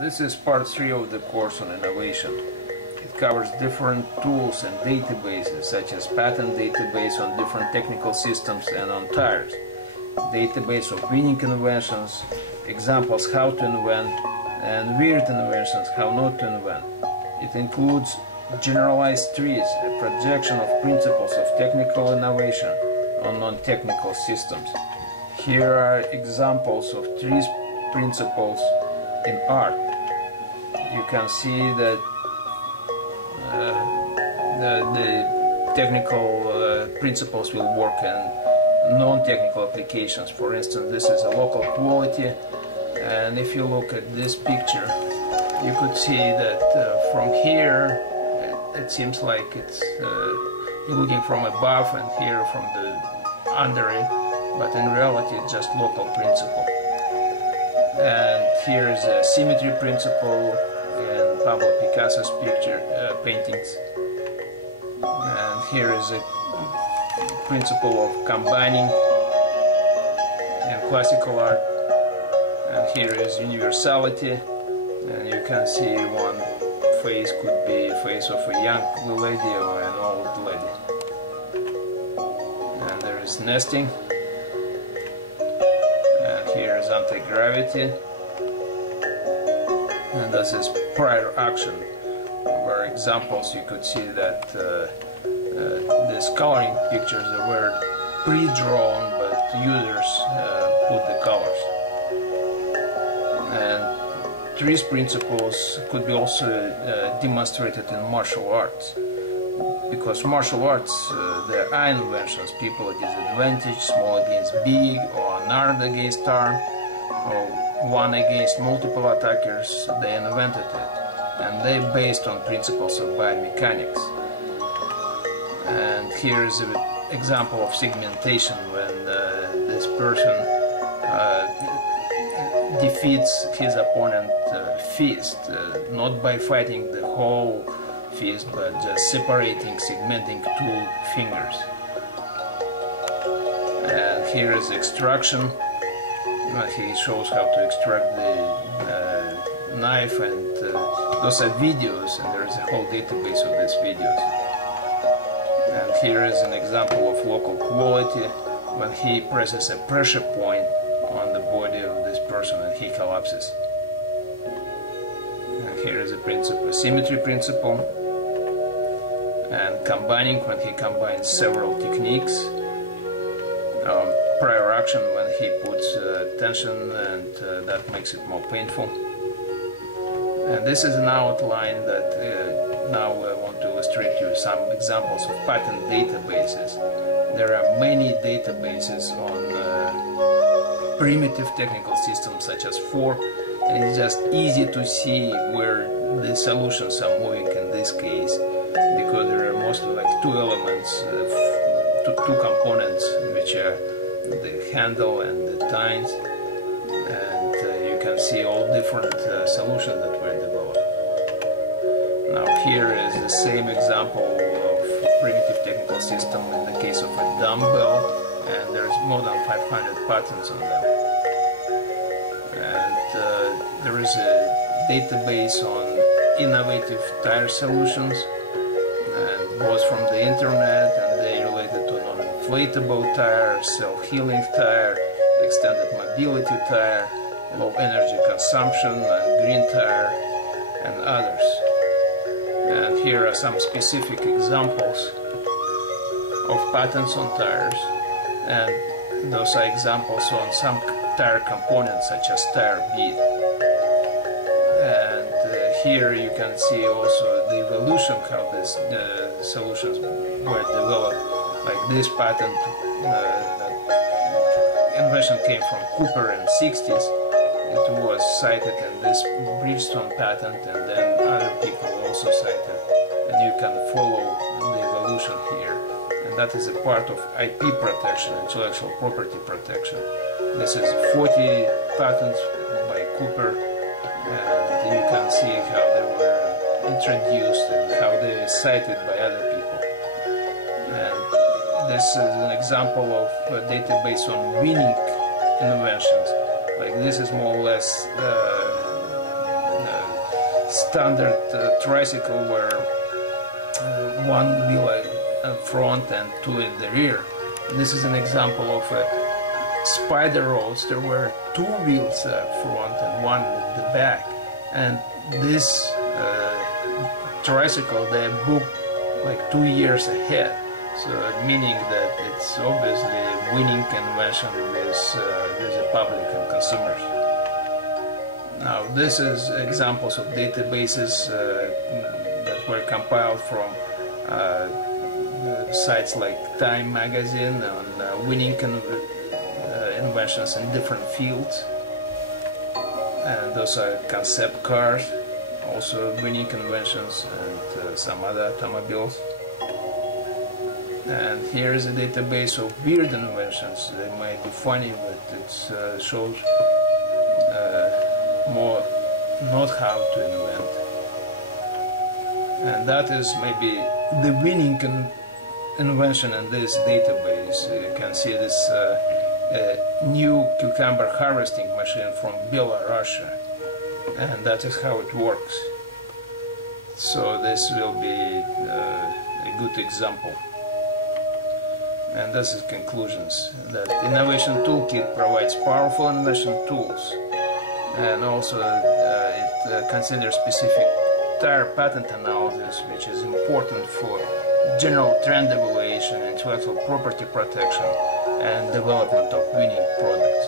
This is part 3 of the course on innovation. It covers different tools and databases, such as patent database on different technical systems and on tires, database of winning inventions, examples how to invent, and weird inventions, how not to invent. It includes generalized trees, a projection of principles of technical innovation on non-technical systems. Here are examples of trees principles in art. You can see that the technical principles will work in non-technical applications. For instance, this is a local quality, and if you look at this picture, you could see that from here it seems like it's you're looking from above, and here from the under it, but in reality it's just local principle. And here is a symmetry principle in Pablo Picasso's paintings. And here is a principle of combining in classical art. And here is universality. And you can see one face could be a face of a young lady or an old lady. And there is nesting. Here is anti-gravity, and this is prior action, where examples you could see that these coloring pictures were pre-drawn, but users put the colors. And trees principles could be also demonstrated in martial arts, because martial arts, there are inventions, people at disadvantage, small against big, or an arm against arm, or one against multiple attackers. They invented it, and they're based on principles of biomechanics. And here is an example of segmentation, when this person defeats his opponent fist, not by fighting the whole fist, but just separating, segmenting two fingers. And here is extraction. He shows how to extract the knife, and those are videos, and there is a whole database of these videos. And here is an example of local quality, when he presses a pressure point on the body of this person and he collapses. And here is a principle, a symmetry principle. And combining, when he combines several techniques. Prior action, when he puts tension, and that makes it more painful. And this is an outline that now I want to illustrate you some examples of patent databases. There are many databases on primitive technical systems such as IV, and it's just easy to see where the solutions are moving in this case, because there are mostly like two elements, two components, which are the handle and the tines, and you can see all different solutions that were developed. Now here is the same example of primitive technical system in the case of a dumbbell, and there's more than 500 patents on them. And there is a database on innovative tire solutions, and both from the internet, and they related to non-inflatable tire, self-healing tire, extended mobility tire, low energy consumption, and green tire, and others. And here are some specific examples of patents on tires, and those are examples on some tire components such as tire bead. And here you can see also the evolution, how these solutions were developed. Like this patent, the invention came from Cooper in the 60s. It was cited in this Bridgestone patent, and then other people also cited. And you can follow the evolution here. And that is a part of IP protection, intellectual property protection. This is 40 patents by Cooper, and you can see how they were introduced and how they were cited by other people. And this is an example of a database on winning inventions. Like this is more or less standard tricycle where one wheel in front and two in the rear. This is an example of a Spider Roadster where two wheels front and one at the back. And this tricycle they booked like 2 years ahead, so meaning that it's obviously a winning convention with the public and consumers. Now this is examples of databases that were compiled from sites like Time magazine on winning inventions in different fields, and those are concept cars, also winning conventions, and some other automobiles. And here is a database of weird inventions. They might be funny, but it shows more not how to invent. And that is maybe the winning invention in this database. You can see this new cucumber harvesting machine from Belarus, and that is how it works. So this will be a good example. And this is conclusions, that Innovation Toolkit provides powerful innovation tools, and also it considers specific tire patent analysis, which is important for general trend evaluation, intellectual property protection, and development of winning products.